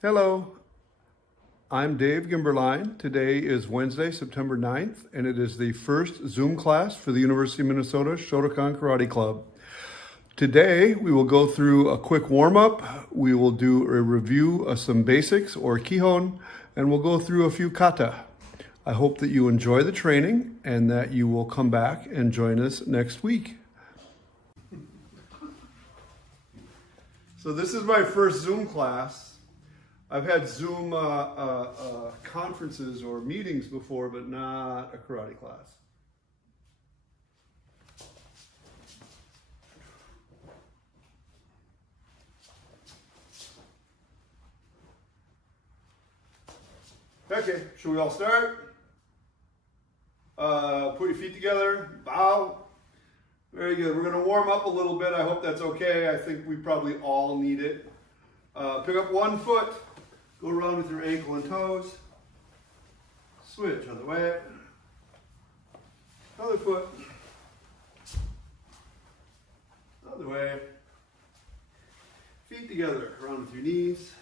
Hello, I'm Dave Gimberline. Today is Wednesday, September 9th, and it is the first Zoom class for the University of Minnesota Shotokan Karate Club. Today, we will go through a quick warm-up. We will do a review of some basics or kihon, and we'll go through a few kata. I hope that you enjoy the training and that you will come back and join us next week. So this is my first Zoom class. I've had Zoom conferences or meetings before, but not a karate class. Okay, should we all start? Put your feet together, bow. Very good. We're going to warm up a little bit. I hope that's okay. I think we probably all need it. Pick up one foot. Go around with your ankle and toes. Switch other way. Other foot. Other way. Feet together. Around with your knees.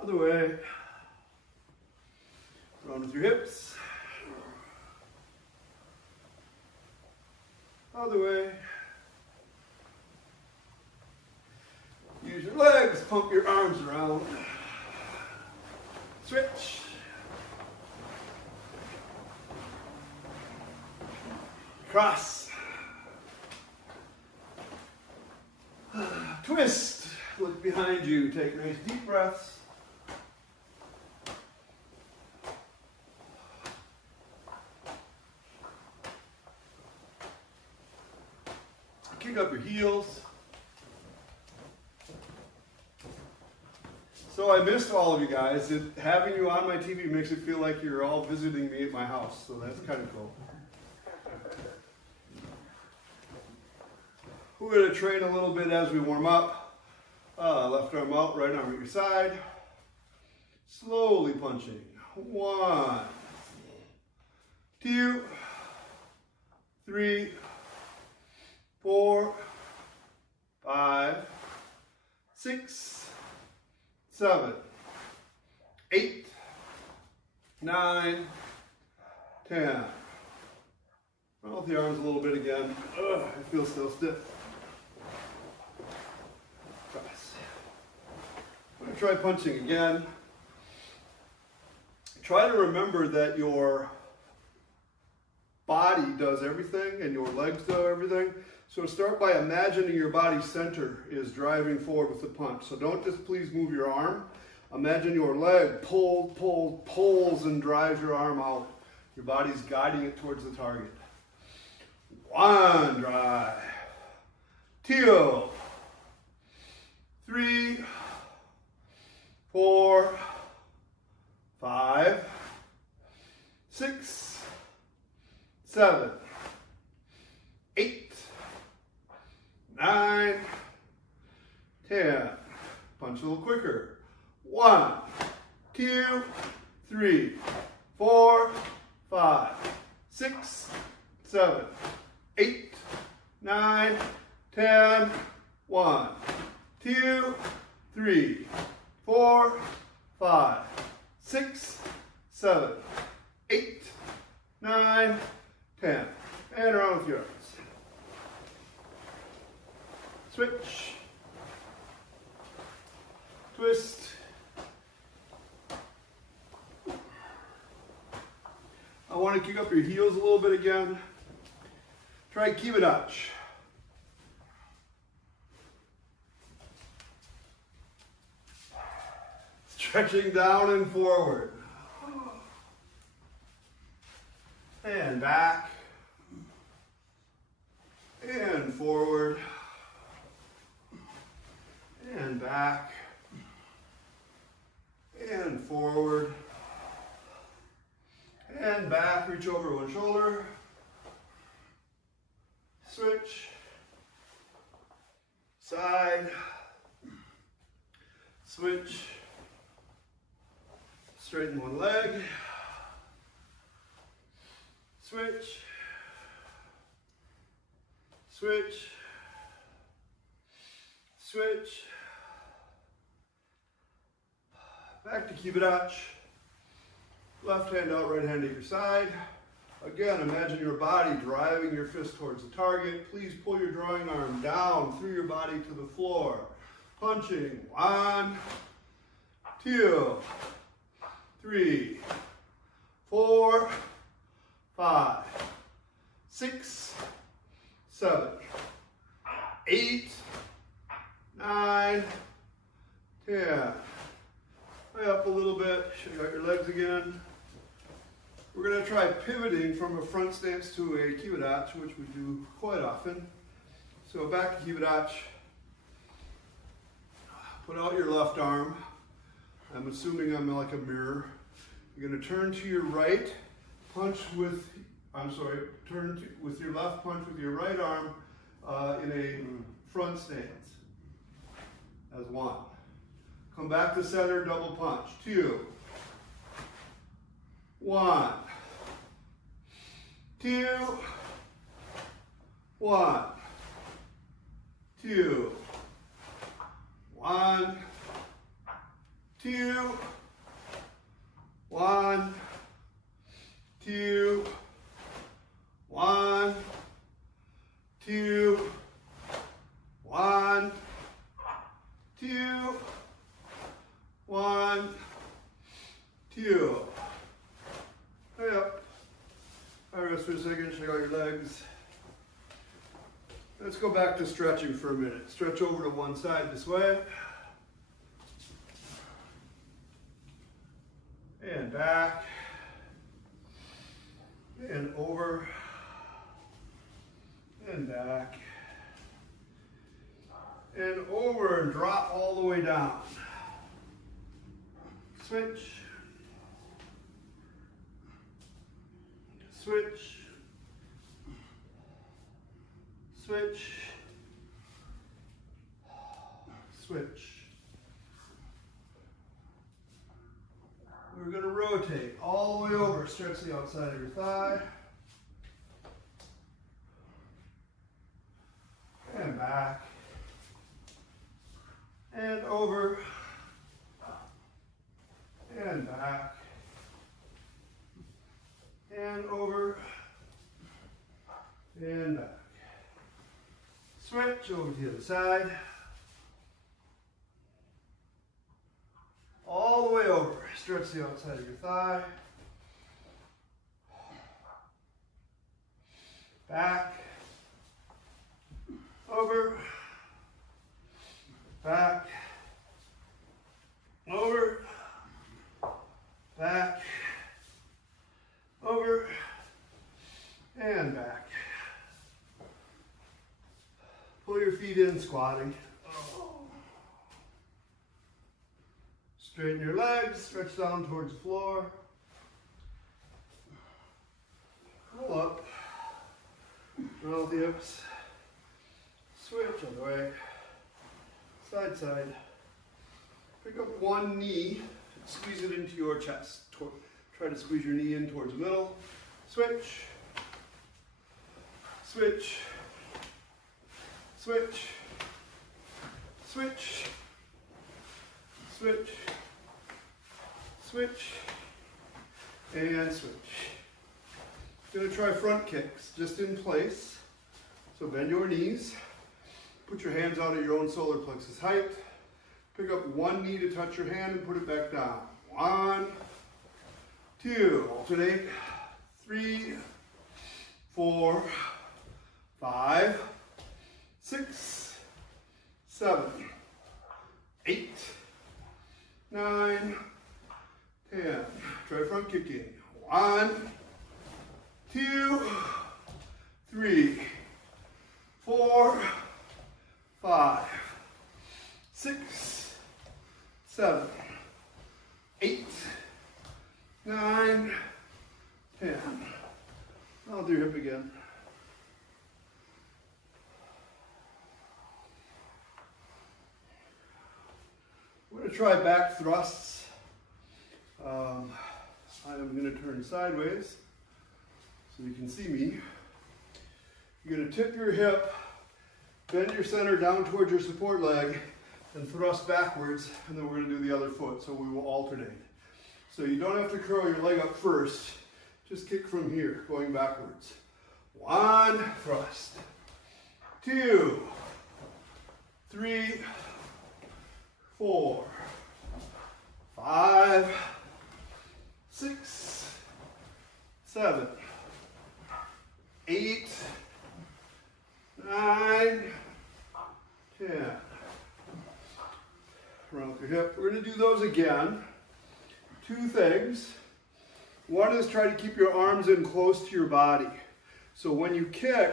Other way. Around with your hips. Other way. Use your legs, pump your arms around. Switch. Cross. Twist. Look behind you. Take nice deep breaths. Kick up your heels. So I missed all of you guys. Having you on my TV makes it feel like you're all visiting me at my house, so that's kind of cool. We're going to train a little bit as we warm up. Left arm out, right arm at your side. Slowly punching. 1, 2, 3, 4, 5, 6, 7, 8, 9, 10. Run with the arms a little bit again. Ugh, I feel so stiff. Press. I'm going to try punching again. Try to remember that your body does everything and your legs do everything. So start by imagining your body center is driving forward with the punch. So don't just please move your arm. Imagine your leg pulls and drives your arm out. Your body's guiding it towards the target. 1, drive. 2, 3, 4, 5, 6, 7, 8, 9, 10. Punch a little quicker. 1, 2, 3, 4, 5, 6, 7, 8, 9, 10. 1, 2, 3, 4, 5, 6, 7, 8, 9, 10. And around with your arms. Switch. Twist. I want to kick up your heels a little bit again. Try kibadachi. Stretching down and forward. And back. And forward. And back. And forward. And back. Reach over one shoulder. Switch. Side. Switch. Straighten one leg. Switch. Switch. Switch. Back to Kibadachi. Left hand out, right hand at your side. Again, imagine your body driving your fist towards the target. Please pull your drawing arm down through your body to the floor. Punching. 1, 2, 3, 4, 5, 6, 7, 8, 9, 10. Way up a little bit. Shake out your legs again. We're going to try pivoting from a front stance to a Kibadachi, which we do quite often. So back to Kibadachi. Put out your left arm. I'm assuming I'm like a mirror. You're going to turn to your right, punch with, with your left, punch with your right arm in a front stance. As 1. Come back to center, double punch. 2, 1, 2, 1, 2, 1, 2, 1, 2, 1, 2, 1, 2, 1, 2. Hurry up. All right, rest for a second, shake out your legs. Let's go back to stretching for a minute. Stretch over to one side this way. And back. And over. And back. And over and drop all the way down. Switch. Switch. Switch. Switch. We're going to rotate all the way over. Stretch the outside of your thigh. And back. And over. And back. And over. And back. Switch over to the other side. All the way over. Stretch the outside of your thigh. Back. Over. Back. Over. Back. Over. And back. Pull your feet in, squatting. Straighten your legs, stretch down towards the floor. Roll up. Roll the hips. Switch other way. Side, side. Pick up one knee, squeeze it into your chest. Try to squeeze your knee in towards the middle. Switch. Switch. Switch. Switch. Switch. Switch. And switch. Going to try front kicks, just in place. So bend your knees. Put your hands out at your own solar plexus height. Pick up one knee to touch your hand and put it back down. 1, 2, alternate. 3, 4, 5, 6, 7, 8, 9, 10. Try front kicking. 1, 2, 3, 4, 5, 6, 7, 8, 9, 10. I'll do your hip again. We're going to try back thrusts. I'm going to turn sideways so you can see me. You're going to tip your hip, bend your center down towards your support leg, and thrust backwards, and then we're going to do the other foot, so we will alternate. So you don't have to curl your leg up first, just kick from here, going backwards. 1, thrust. 2, 3, 4, 5, 6, 7, 8, 9, 10. Run with your hip. We're going to do those again. 2 things. One is try to keep your arms in close to your body. So when you kick,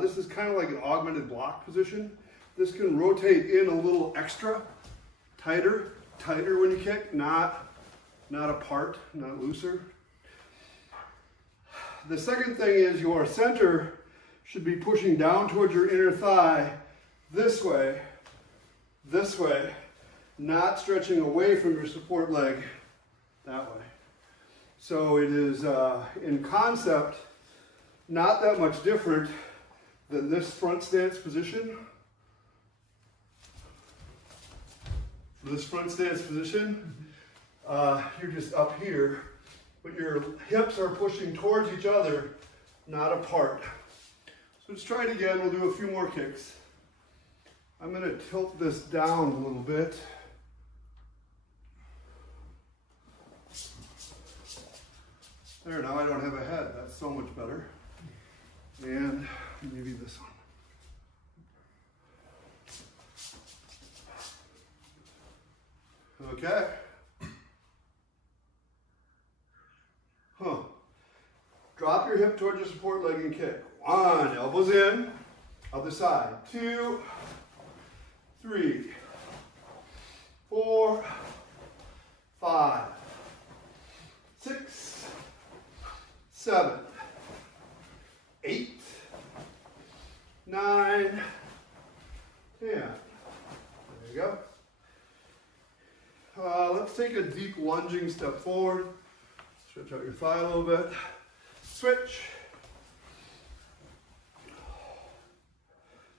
this is kind of like an augmented block position. This can rotate in a little extra, tighter when you kick, not apart, not looser. The second thing is your center should be pushing down towards your inner thigh this way, not stretching away from your support leg that way. So it is, in concept, not that much different than this front stance position. For this front stance position, you're just up here, but your hips are pushing towards each other, not apart. So let's try it again. We'll do a few more kicks. I'm going to tilt this down a little bit. There, now I don't have a head. That's so much better. And maybe this one. Okay. Drop your hip towards your support leg and kick. 1, elbows in, other side. 2, 3, 4, 5, 6, 7, 8, 9, 10. There you go. Let's take a deep lunging step forward. Stretch out your thigh a little bit. Switch.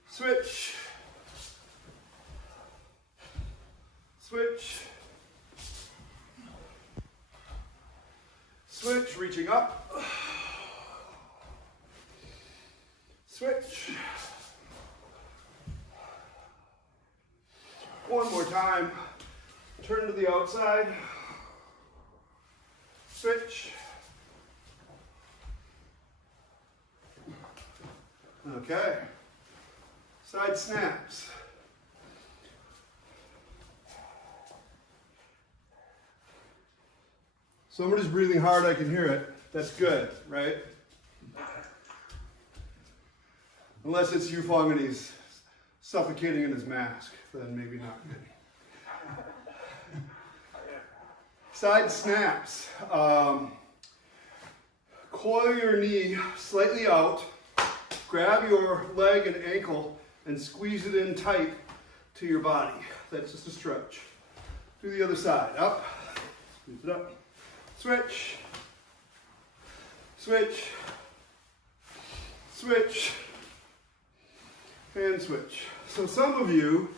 Switch. Switch. Switch, reaching up. Switch. One more time. Turn to the outside. Switch. Okay. Side snaps. Somebody's breathing hard, I can hear it. That's good, right? Unless it's Yufeng and he's suffocating in his mask, then maybe not good. Side snaps. Coil your knee slightly out, grab your leg and ankle and squeeze it in tight to your body. That's just a stretch. Do the other side. Up, squeeze it up. Switch, switch, switch, and switch. So some of you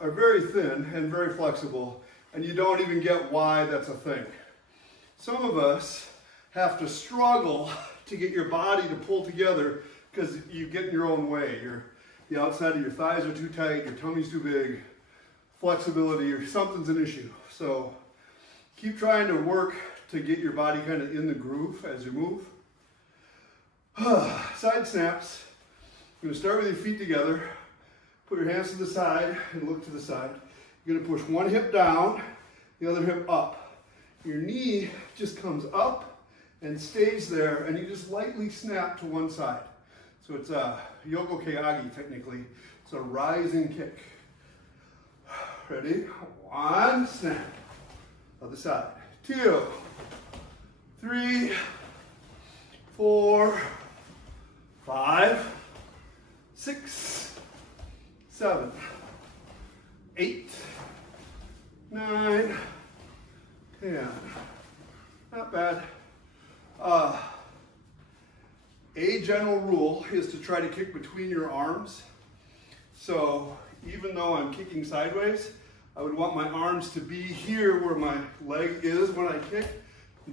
are very thin and very flexible, and you don't even get why that's a thing. Some of us have to struggle to get your body to pull together because you get in your own way. The outside of your thighs are too tight, your tummy's too big, flexibility, or something's an issue. So keep trying to work to get your body kind of in the groove as you move. Side snaps. You're going to start with your feet together. Put your hands to the side and look to the side. You're going to push one hip down, the other hip up. Your knee just comes up and stays there, and you just lightly snap to one side. So it's a Yoko Keagi technically. It's a rising kick. Ready? 1, snap. Other side. 2, 3, 4, 5, 6, 7, 8, 9, 10. Not bad. A general rule is to try to kick between your arms. So even though I'm kicking sideways, I would want my arms to be here where my leg is when I kick.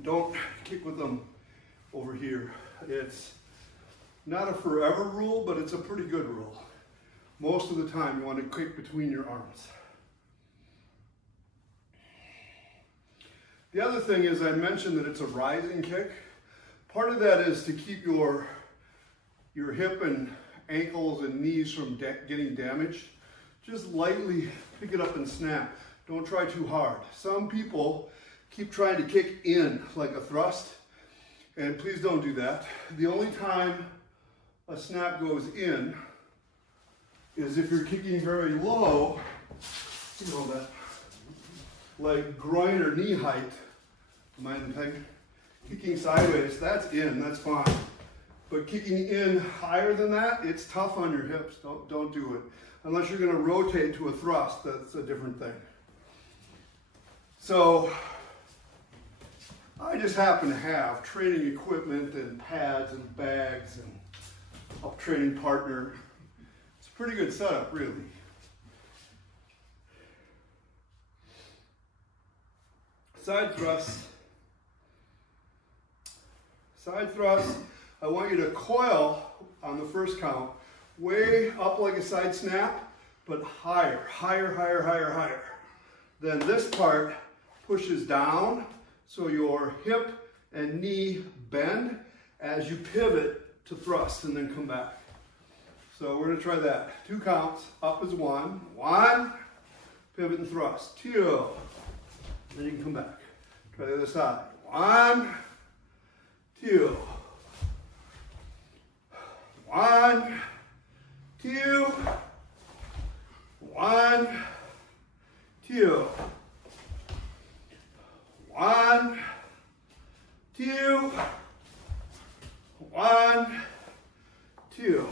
Don't kick with them over here. It's not a forever rule, but it's a pretty good rule. Most of the time you want to kick between your arms. The other thing is I mentioned that it's a rising kick. Part of that is to keep your hip and ankles and knees from getting damaged. Just lightly pick it up and snap. Don't try too hard. Some people keep trying to kick in like a thrust, and please don't do that. The only time a snap goes in is if you're kicking very low, you know, that like groin or knee height, mind the thing. Kicking sideways, that's in, that's fine. But kicking in higher than that, it's tough on your hips. Don't do it. Unless you're going to rotate to a thrust, that's a different thing. So I just happen to have training equipment and pads and bags and a training partner. It's a pretty good setup, really. Side thrusts. Side thrusts, I want you to coil on the first count, way up like a side snap, but higher, higher, higher, higher, higher. Then this part pushes down, so your hip and knee bend as you pivot to thrust and then come back. So we're gonna try that. 2 counts, up is 1, 1, pivot and thrust, 2, then you can come back. Try the other side, 1, 2, 1, 2, 1, 2, 1, 2, 1, 2.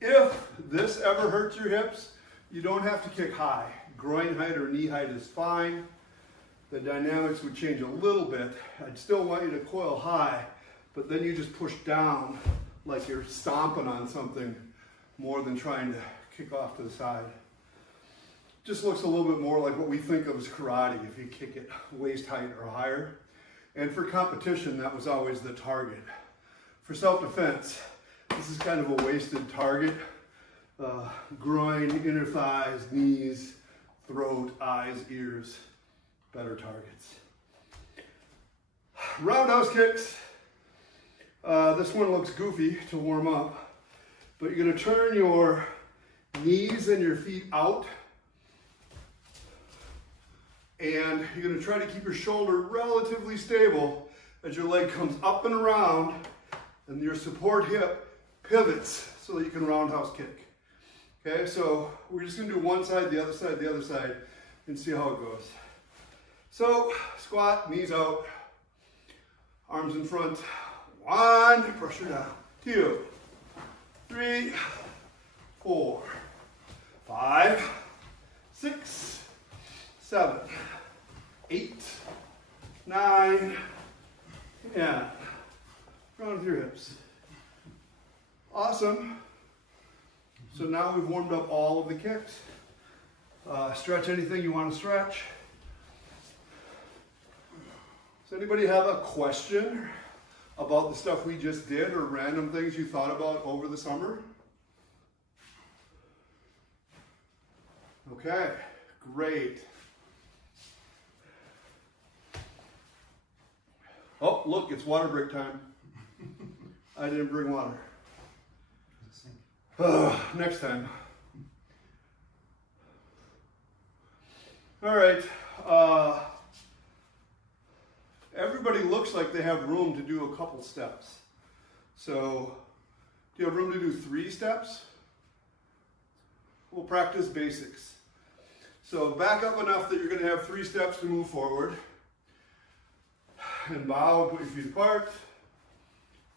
If this ever hurts your hips, you don't have to kick high. Groin height or knee height is fine. The dynamics would change a little bit. I'd still want you to coil high, but then you just push down like you're stomping on something more than trying to kick off to the side. Just looks a little bit more like what we think of as karate if you kick it waist height or higher. And for competition, that was always the target. For self-defense, this is kind of a wasted target. Groin, inner thighs, knees, throat, eyes, ears. Better targets. Roundhouse kicks. This one looks goofy to warm up, but you're going to turn your knees and your feet out, and you're going to try to keep your shoulder relatively stable as your leg comes up and around, and your support hip pivots so that you can roundhouse kick. Okay, so we're just going to do one side, the other side, and see how it goes. So, squat, knees out, arms in front. 1, pressure down. 2, 3, 4, 5, 6, 7, 8, 9, 10. Round with your hips. Awesome. So now we've warmed up all of the kicks. Stretch anything you want to stretch. Does anybody have a question about the stuff we just did or random things you thought about over the summer? Okay, great. Oh, look, it's water break time. I didn't bring water. Next time. All right. Everybody looks like they have room to do a couple steps. So, do you have room to do 3 steps? We'll practice basics. So back up enough that you're going to have 3 steps to move forward. And bow, put your feet apart.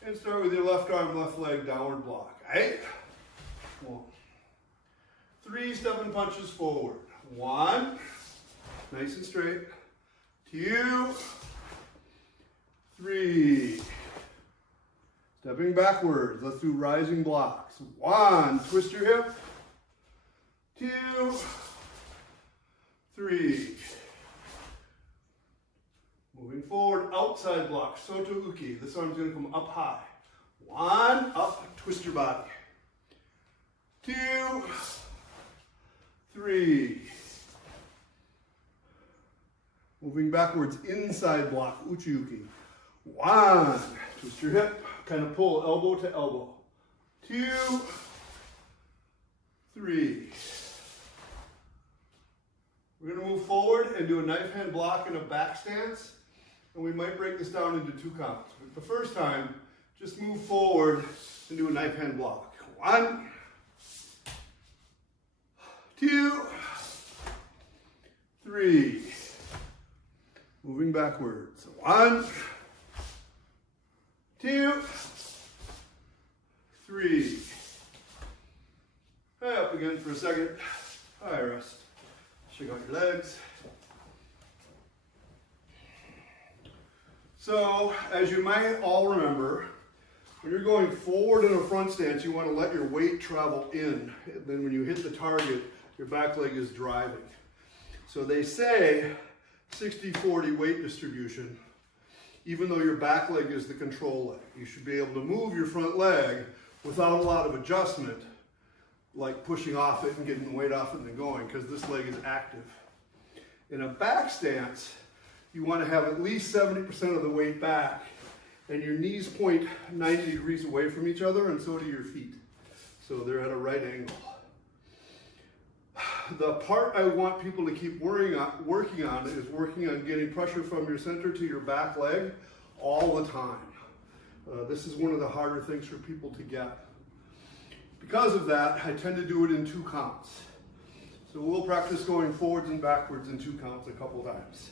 And start with your left arm, left leg, downward block. Right? 1. 3 stepping punches forward. 1. Nice and straight. 2. 3. Stepping backwards. Let's do rising blocks. 1, twist your hip. 2, 3. Moving forward, outside block, Soto Uki. This arm's going to come up high. 1, up, twist your body. 2, 3. Moving backwards, inside block, Uchi Uki. 1, twist your hip, kind of pull elbow to elbow. 2, 3. We're going to move forward and do a knife hand block and a back stance. And we might break this down into 2 counts. But the first time, just move forward and do a knife hand block. 1, 2, 3. Moving backwards. 1, 2, 3. High up again for a second. High rest. Shake out your legs. So, as you might all remember, when you're going forward in a front stance, you want to let your weight travel in. Then when you hit the target, your back leg is driving. So they say 60-40 weight distribution, even though your back leg is the control leg. You should be able to move your front leg without a lot of adjustment, like pushing off it and getting the weight off it and then going, because this leg is active. In a back stance, you want to have at least 70% of the weight back, and your knees point 90 degrees away from each other, and so do your feet. So they're at a right angle. The part I want people to keep working on is working on getting pressure from your center to your back leg all the time. This is one of the harder things for people to get. Because of that, I tend to do it in 2 counts. So we'll practice going forwards and backwards in 2 counts a couple times.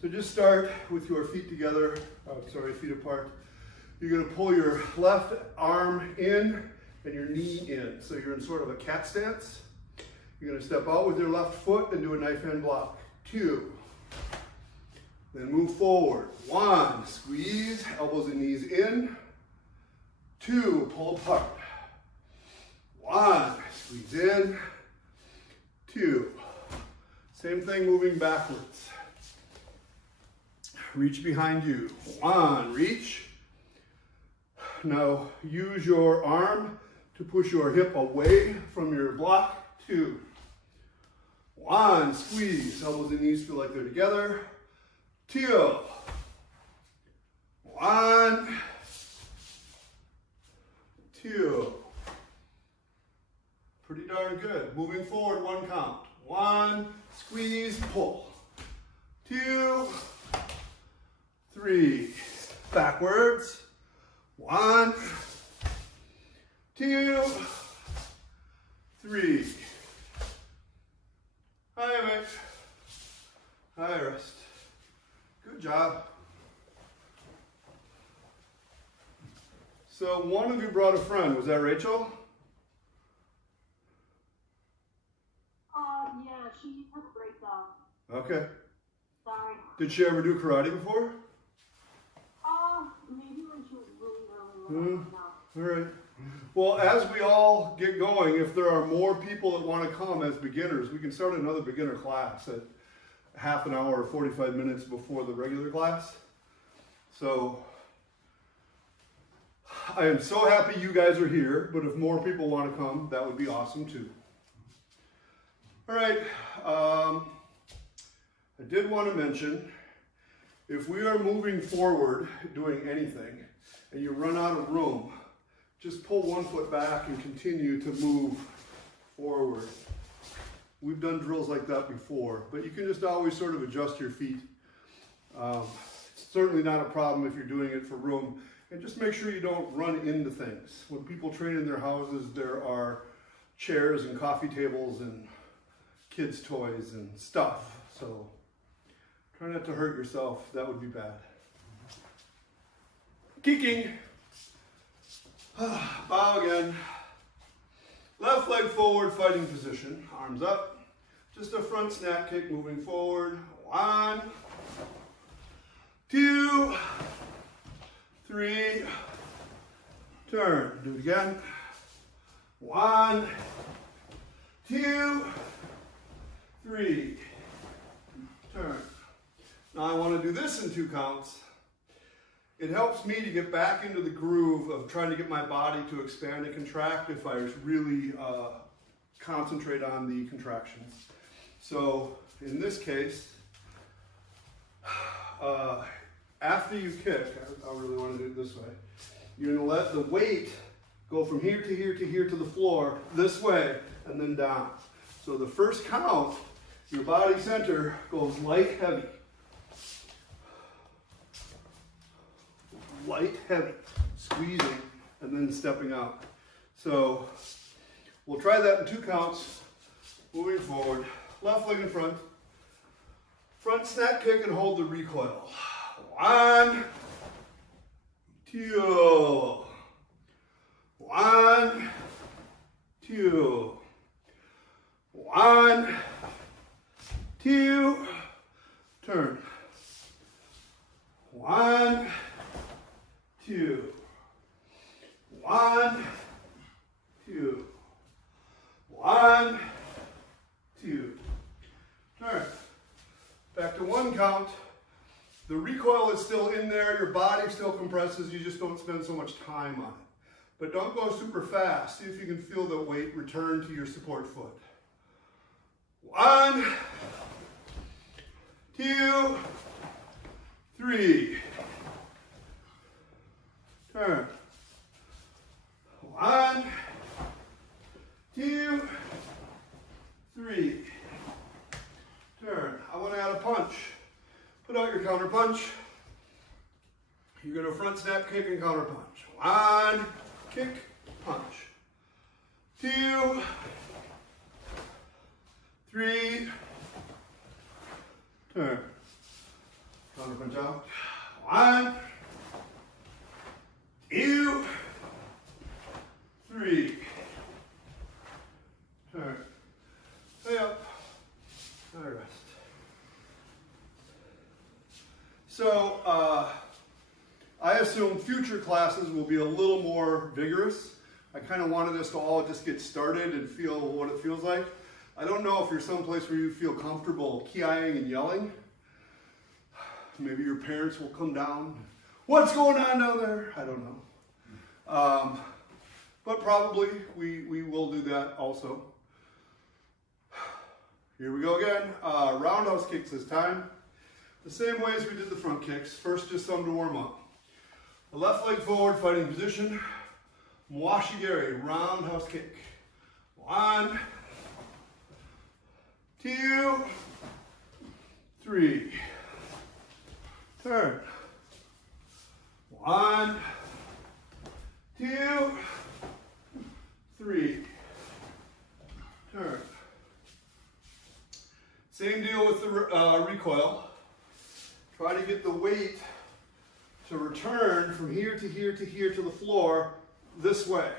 So just start with your feet together, feet apart. You're going to pull your left arm in and your knee in. So you're in sort of a cat stance. You're going to step out with your left foot and do a knife hand block. 2. Then move forward. 1, squeeze, elbows and knees in. 2, pull apart. 1, squeeze in. 2. Same thing moving backwards. Reach behind you. 1, reach. Now use your arm to push your hip away from your block. 2. 1, squeeze. Elbows and knees feel like they're together. 2. 1, 2. Pretty darn good. Moving forward, 1 count. 1, squeeze, pull. 2, 3. Backwards. 1, 2, 3. High mate. High rest. Good job. So one of you brought a friend. Was that Rachel? Yeah, she had a breakdown. Okay. Sorry. Did she ever do karate before? Maybe when she was really little. All right. Well, as we all get going, if there are more people that want to come as beginners, we can start another beginner class at half an hour or 45 minutes before the regular class. So I am so happy you guys are here, but if more people want to come, that would be awesome too. All right. I did want to mention, if we are moving forward doing anything and you run out of room, just pull 1 foot back and continue to move forward. We've done drills like that before, but you can just always sort of adjust your feet. It's certainly not a problem if you're doing it for room. And just make sure you don't run into things. When people train in their houses, there are chairs and coffee tables and kids' toys and stuff. So try not to hurt yourself. That would be bad. Kicking. Bow again. Left leg forward, fighting position. Arms up. Just a front snap kick moving forward. 1, 2, 3, turn. Do it again. 1, 2, 3, turn. Now I want to do this in 2 counts. It helps me to get back into the groove of trying to get my body to expand and contract if I really concentrate on the contractions. So in this case, after you kick, I really want to do it this way, you're going to let the weight go from here to here to here to the floor, this way, and then down. So the first count, your body center goes light, heavy. Light, heavy, squeezing, and then stepping out. So we'll try that in 2 counts, moving forward. Left leg in front. Front snap kick and hold the recoil. 1, 2. 1, 2. 1, 2. Turn. 1, 2. 1, 2. 1, 2. Turn. Back to 1 count. The recoil is still in there, your body still compresses, you just don't spend so much time on it. But don't go super fast. See if you can feel the weight return to your support foot. 1, 2, 3. Turn. 1, 2, 3. Turn. I want to add a punch. Put out your counter punch. You're going to front snap kick and counter punch. 1, kick, punch. 2, 3, turn. Counter punch out. 1, 2, 3. Turn. Stay up. Now rest. So, I assume future classes will be a little more vigorous. I kind of wanted us to all just get started and feel what it feels like. I don't know if you're someplace where you feel comfortable ki-ing and yelling. Maybe your parents will come down. What's going on down there? I don't know. But probably we will do that also. Here we go again. Roundhouse kicks this time. The same way as we did the front kicks. First, just some to warm up. The left leg forward, fighting position. Mwashigiri, roundhouse kick. 1, 2, 3. Turn. 1, 2, 3. Turn. Same deal with the recoil. Try to get the weight to return from here to here to here to the floor this way.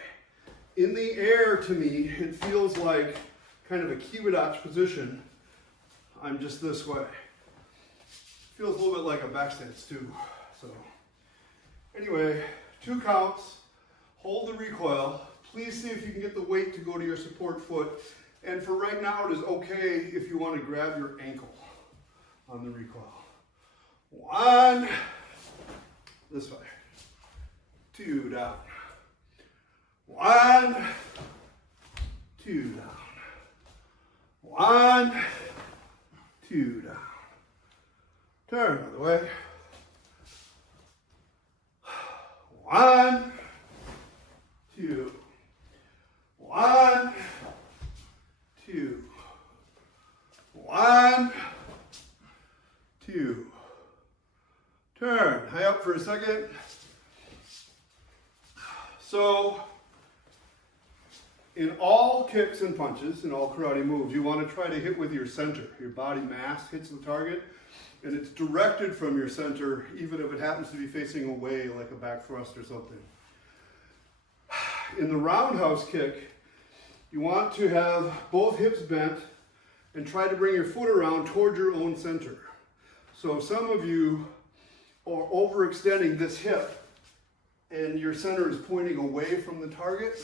In the air, to me, it feels like kind of a kiwadach position. I'm just this way. Feels a little bit like a backstance too. So anyway, 2 counts, hold the recoil. Please see if you can get the weight to go to your support foot. And for right now, it is okay if you want to grab your ankle on the recoil. 1, this way. 2, down. 1, 2, down. 1, 2, down. Turn the other way. 1, 2. 1, 2. 1, 2. Turn. High up for a second. So, in all kicks and punches, in all karate moves, you want to try to hit with your center. Your body mass hits the target, and it's directed from your center, even if it happens to be facing away, like a back thrust or something. In the roundhouse kick, you want to have both hips bent and try to bring your foot around toward your own center. So some of you are overextending this hip and your center is pointing away from the target.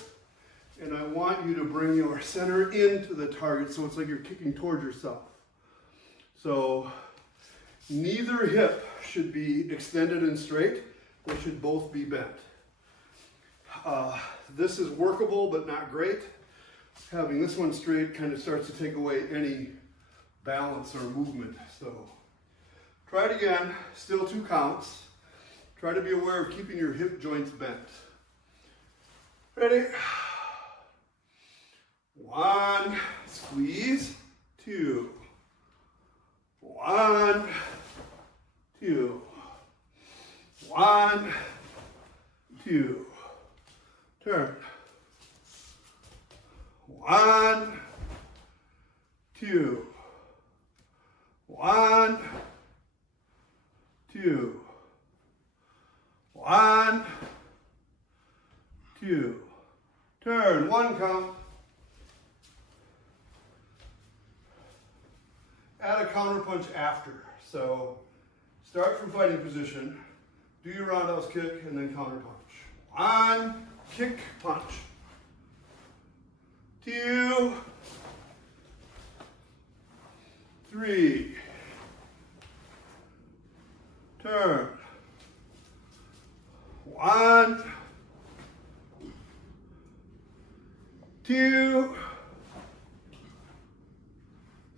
And I want you to bring your center into the target so it's like you're kicking towards yourself. So neither hip should be extended and straight. They should both be bent. This is workable but not great. Having this one straight kind of starts to take away any balance or movement. So try it again, still 2 counts. Try to be aware of keeping your hip joints bent. Ready? 1, squeeze, 2, 1, 2, 1, 2, turn, 1, 2, 1, 2, 1, 2, turn, 1 count. Add a counter punch after. So start from fighting position, do your roundhouse kick, and then counter punch. 1, kick, punch. 2, 3, turn. 1, 2,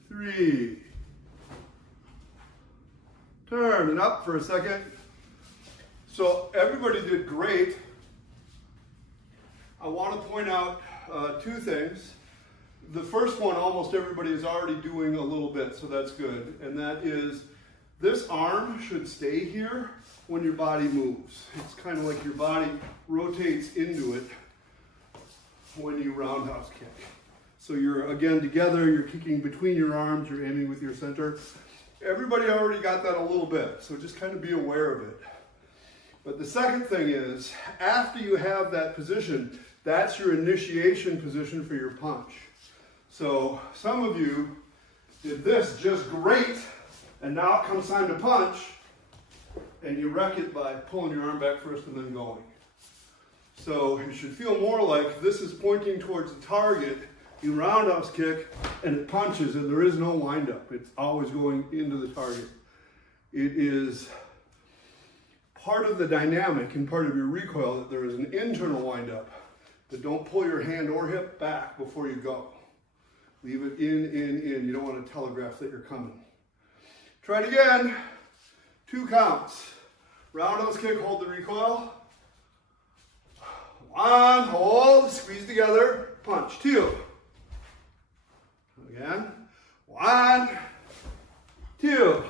3. Turn and up for a second. So everybody did great. I want to point out 2 things. The first one, almost everybody is already doing a little bit, so that's good. And that is, this arm should stay here when your body moves. It's kind of like your body rotates into it when you roundhouse kick. So you're, again, together, you're kicking between your arms, you're aiming with your center. Everybody already got that a little bit, so just kind of be aware of it. But the second thing is, after you have that position, that's your initiation position for your punch. So some of you did this just great, and now it comes time to punch, and you wreck it by pulling your arm back first and then going. So it should feel more like this is pointing towards the target. You roundhouse kick and it punches, and there is no windup. It's always going into the target. It is part of the dynamic and part of your recoil that there is an internal windup, but don't pull your hand or hip back before you go. Leave it in. You don't want to telegraph that you're coming. Try it again. 2 counts. Roundhouse kick, hold the recoil. 1, hold, squeeze together, punch. 2. Again. 1, 2.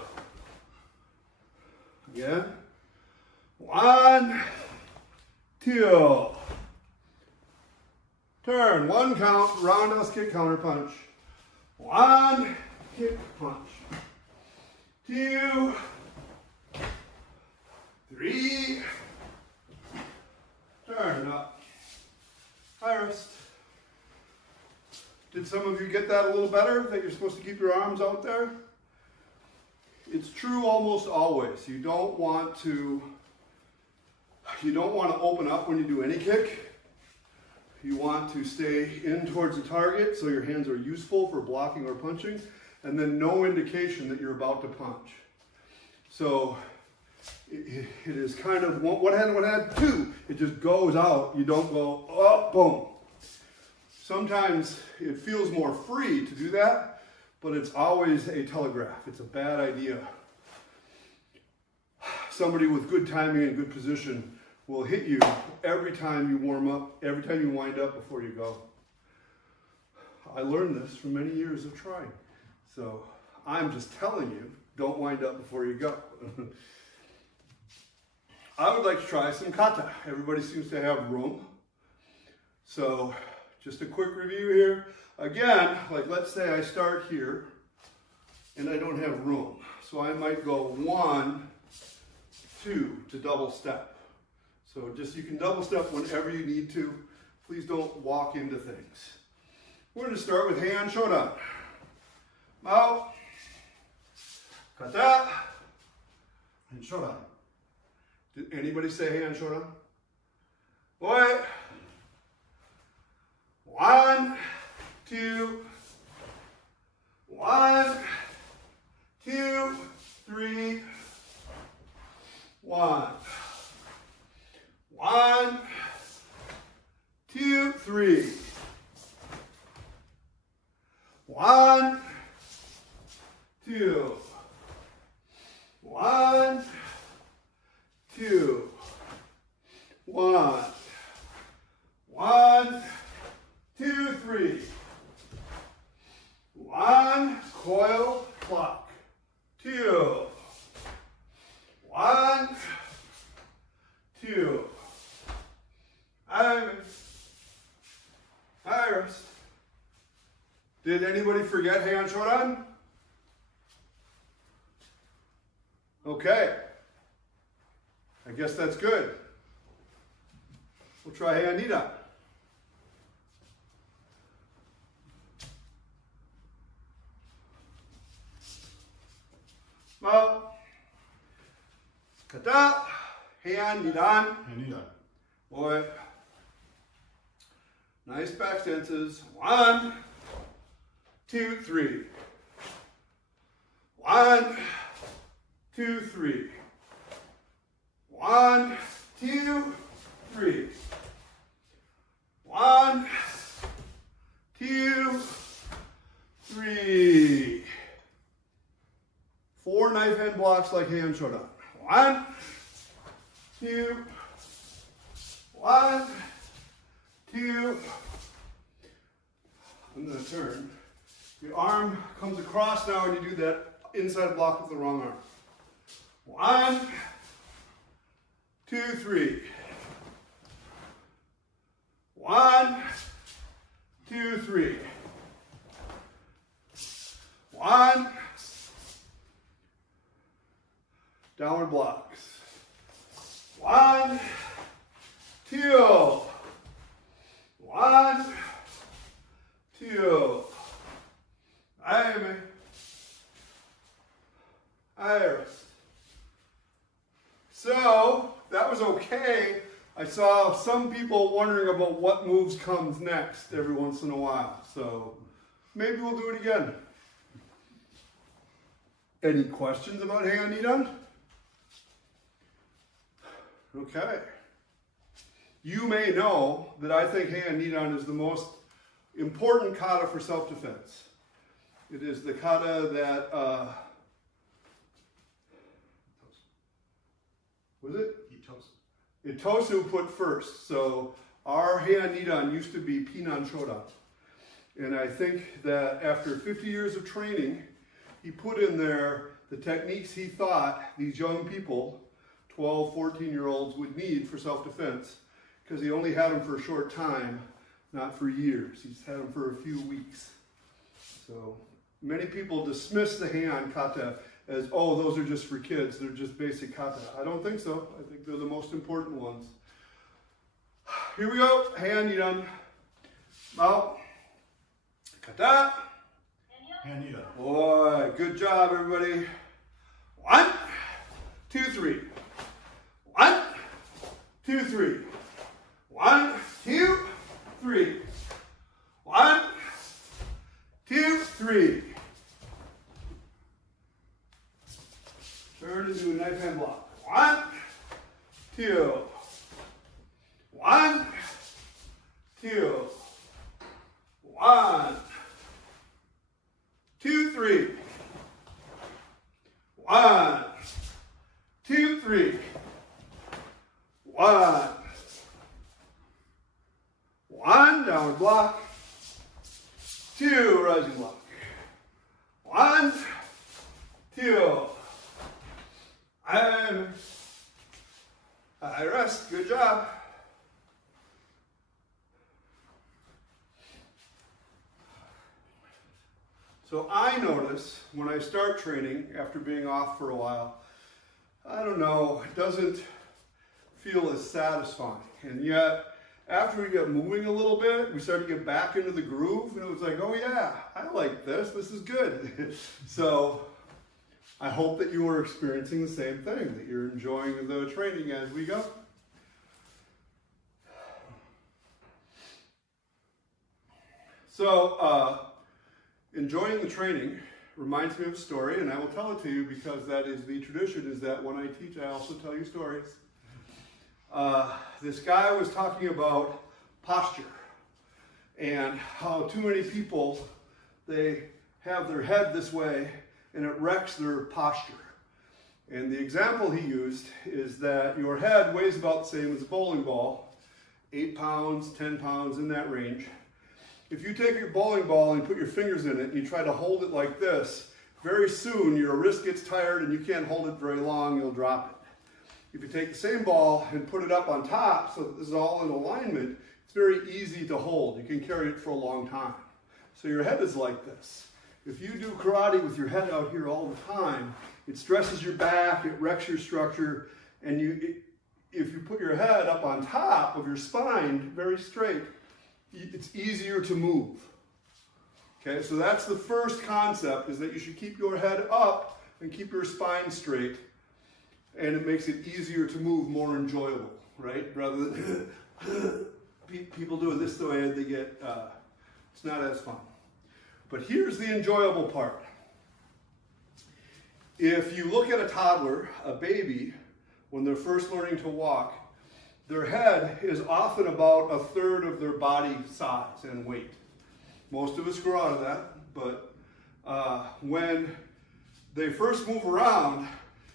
Again. 1, 2. Turn. 1 count. Roundhouse kick, counter punch. 1, kick, punch. 2, 3. Turn up. High wrist. Did some of you get that a little better, that you're supposed to keep your arms out there? It's true almost always. You don't want to open up when you do any kick. You want to stay in towards the target so your hands are useful for blocking or punching, and then no indication that you're about to punch. So it is kind of one hand, 2. It just goes out. You don't go, oh, boom. Sometimes it feels more free to do that, but it's always a telegraph. It's a bad idea. Somebody with good timing and good position will hit you every time you warm up, every time you wind up before you go. I learned this from many years of trying. So I'm just telling you, don't wind up before you go. I would like to try some kata. Everybody seems to have room. So just a quick review here. Again, like let's say I start here and I don't have room. So I might go 1, 2 to double step. So just, you can double step whenever you need to. Please don't walk into things. We're going to start with Heian Shodan. Out. Kata. And Shodan. Did anybody say Heian Shodan? Wait. 1, 2. 1, 2, 3. 1. 1, 2, 3. 1, 2. 1, 2. 1. 1, 2, 3. 1, coil, clock. 2. 1, 2. Iris. Did anybody forget Heian Shodan? Okay. I guess that's good. We'll try Heian Nidan. Well, Kata, Heian Nidan. Heian Nidan. Boy. Nice back tenses. 1, 2, 3. 1, 2, 3. 1, 2, 3. 1, 2, 3. 4 knife hand blocks like Heian Shodan. 1, 2, 1, 2. I'm going to turn. The arm comes across now and you do that inside block with the wrong arm. 1, 2, 3. 1, 2, 3. 1. Downward blocks. 1, 2. 1, 2. Iris. So, that was okay. I saw some people wondering about what moves comes next every once in a while. So, maybe we'll do it again. Any questions about Heian Nidan? Okay. You may know that I think Heian Nidan is the most important kata for self-defense. It is the kata that, was it? Itosu put first. So our Heian Nidan used to be Heian Shodan. And I think that after 50 years of training, he put in there the techniques he thought these young people, 12, 14-year-olds, would need for self-defense. Because he only had them for a short time, not for years. He's had them for a few weeks. So many people dismiss the Heian kata as, oh, those are just for kids. They're just basic kata. I don't think so. I think they're the most important ones. Here we go. Heian Nidan. Now, kata. Heian Nidan. Boy, good job, everybody. 1, 2, 3. 1, 2, 3. 1, 2, 3. 1, 2, 3. Turn into a knife hand block. 1, 2. 1, 2. 1, 2, 3. 1, 2, 3. 1. 1, downward block. 2, rising block. 1, 2. And I rest. Good job. So I notice when I start training after being off for a while, I don't know, it doesn't feel as satisfying. And yet, after we get moving a little bit, we start to get back into the groove, and it was like, oh yeah, I like this. This is good. So I hope that you are experiencing the same thing, that you're enjoying the training as we go. So, enjoying the training reminds me of a story, and I will tell it to you because that is the tradition, is that when I teach, I also tell you stories. This guy was talking about posture and how too many people, they have their head this way and it wrecks their posture. And the example he used is that your head weighs about the same as a bowling ball, 8 pounds, 10 pounds, in that range. If you take your bowling ball and put your fingers in it and you try to hold it like this, very soon your wrist gets tired and you can't hold it very long, you'll drop it. If you take the same ball and put it up on top so that this is all in alignment, it's very easy to hold. You can carry it for a long time. So your head is like this. If you do karate with your head out here all the time, it stresses your back, it wrecks your structure, and if you put your head up on top of your spine, very straight, it's easier to move. Okay, so that's the first concept, is that you should keep your head up and keep your spine straight, and it makes it easier to move, more enjoyable, right? Rather than people doing this the way they get, it's not as fun. But here's the enjoyable part. If you look at a toddler, a baby, when they're first learning to walk, their head is often about 1/3 of their body size and weight. Most of us grow out of that, but when they first move around,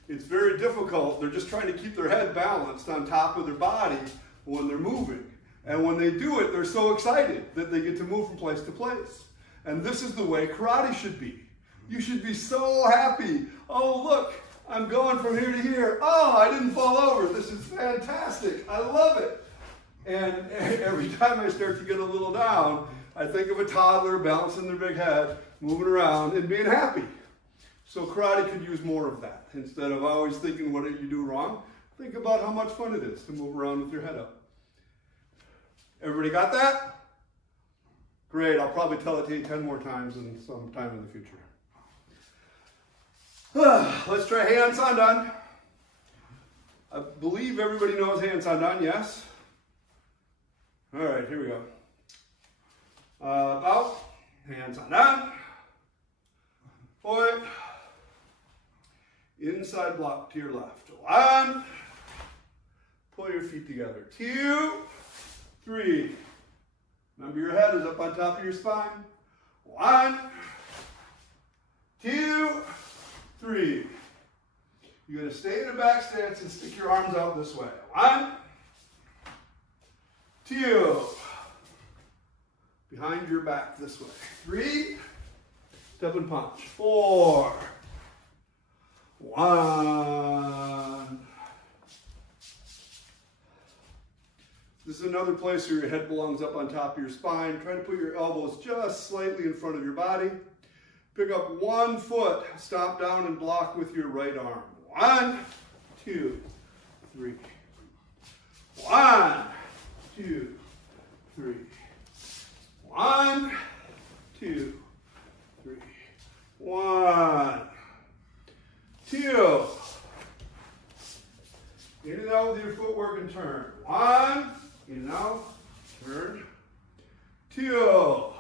it's very difficult. They're just trying to keep their head balanced on top of their body when they're moving. And when they do it, they're so excited that they get to move from place to place. And this is the way karate should be. You should be so happy. Oh, look, I'm going from here to here. Oh, I didn't fall over. This is fantastic. I love it. And every time I start to get a little down, I think of a toddler balancing their big head, moving around, and being happy. So karate could use more of that. Instead of always thinking what did you do wrong, think about how much fun it is to move around with your head up. Everybody got that? Great, I'll probably tell it to you 10 more times in some time in the future. Let's try Heian Sandan. I believe everybody knows Heian Sandan, yes? All right, here we go. Out, Heian Sandan. Point. Inside block to your left. 1. Pull your feet together. 2, 3. Remember, your head is up on top of your spine. 1, 2, 3. You're going to stay in a back stance and stick your arms out this way. 1, 2. Behind your back this way. 3. Step and punch. 4. 1. This is another place where your head belongs up on top of your spine. Try to put your elbows just slightly in front of your body. Pick up 1 foot, stomp down and block with your right arm. 1, 2, 3. 1, 2, 3. 1, 2, 3. 1, 2. In and out with your footwork and turn. 1, in and out, turn. 2.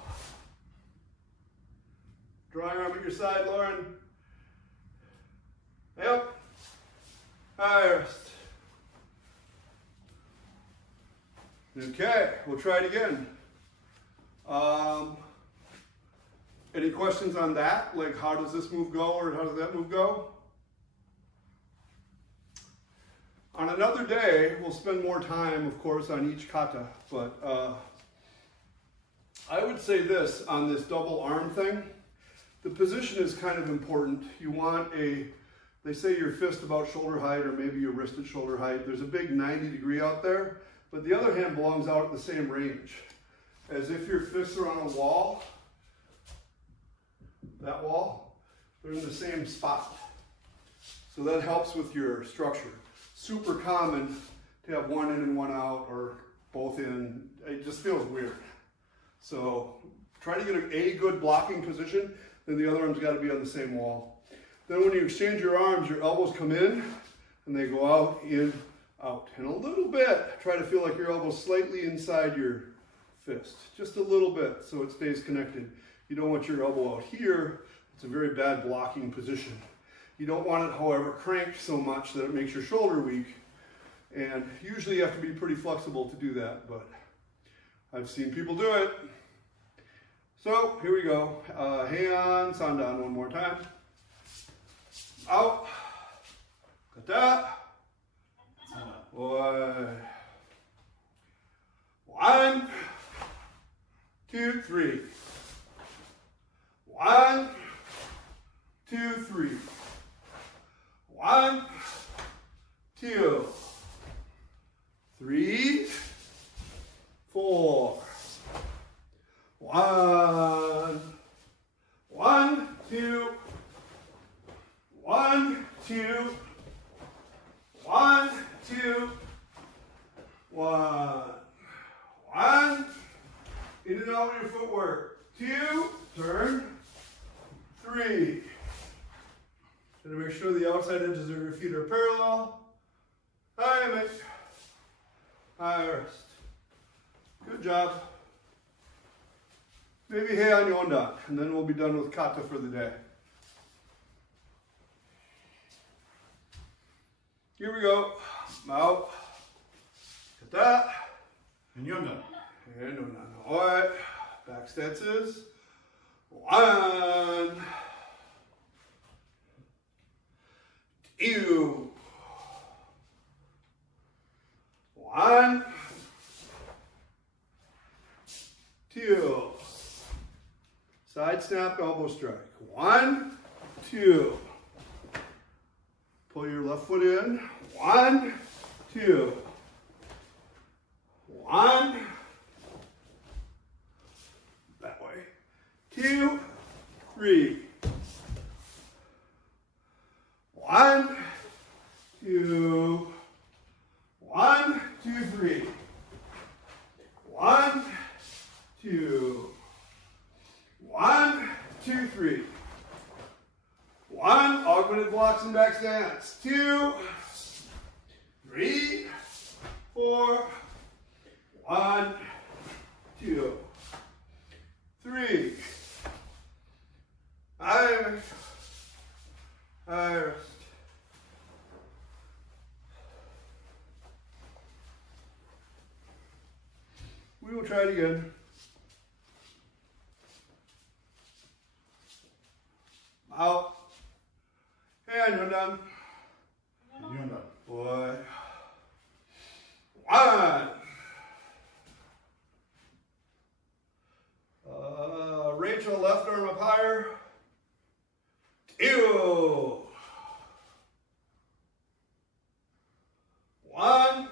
Drawing arm at your side, Lauren. Yep. Highest. Okay, we'll try it again. Any questions on that? Like, how does this move go or how does that move go? On another day, we'll spend more time, of course, on each kata, but I would say this on this double arm thing. The position is kind of important. You want they say your fist about shoulder height or maybe your wrist at shoulder height. There's a big 90-degree out there, but the other hand belongs out at the same range. As if your fists are on a wall, that wall, they're in the same spot. So that helps with your structure. Super common to have one in and one out or both in. It just feels weird. So try to get a good blocking position, then the other arm's got to be on the same wall. Then when you exchange your arms, your elbows come in and they go out, in, out. And a little bit, try to feel like your elbow's slightly inside your fist. Just a little bit so it stays connected. You don't want your elbow out here. It's a very bad blocking position. You don't want it, however, cranked so much that it makes your shoulder weak. And usually you have to be pretty flexible to do that, but I've seen people do it. So here we go. Heian Sandan one more time. Out. Kata. One, two, three. 1, 2, 3. 1, 2, 3, 4. 1, 1, 2, 1, 2, 1, 2, 1. 1. In and out with your footwork. 2, turn. 3. Gonna make sure the outside edges of your feet are parallel. High make. High rest. Good job. Maybe Heian Yondan, and then we'll be done with Kata for the day. Here we go. Out. Kata. And Yondan. And Yondan. All right. Back stances. 1, 2, 1, 2. Side snap, elbow strike. 1, 2. Pull your left foot in. 1, 2. 1. That way. 2, 3. 1, 2. 1, 2, 3. 1, 2. 1, 2, 3. 1, augmented blocks and back stance. 2, 3, 4. 1, 2, 3. Iris. Iris. We will try it again. Out. And you're done. And Yondan. Boy. 1. Rachel, left arm up higher. 2. 1.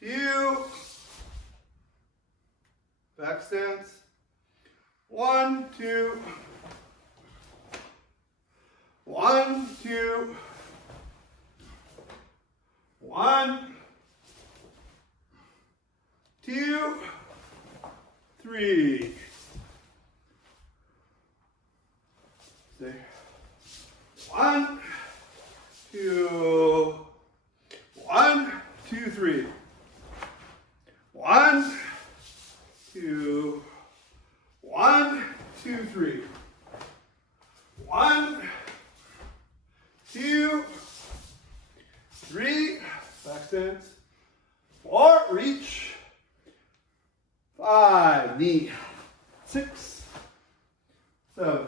2. Back stance. 1, 2. 1, 2. 1, 2, 3. Stay. 1, 2. 1, 2, 3. 1, 2. 1, 2, 3. 1, 2, 3. Back stance. 4. Reach. 5. Knee. 6. 7.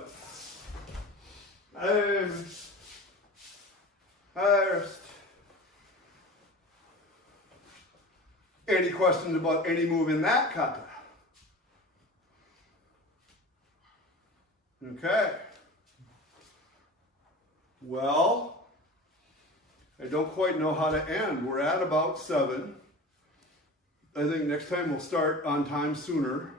Rest. Any questions about any move in that kata? Okay. Well, I don't quite know how to end. We're at about 7. I think next time we'll start on time sooner.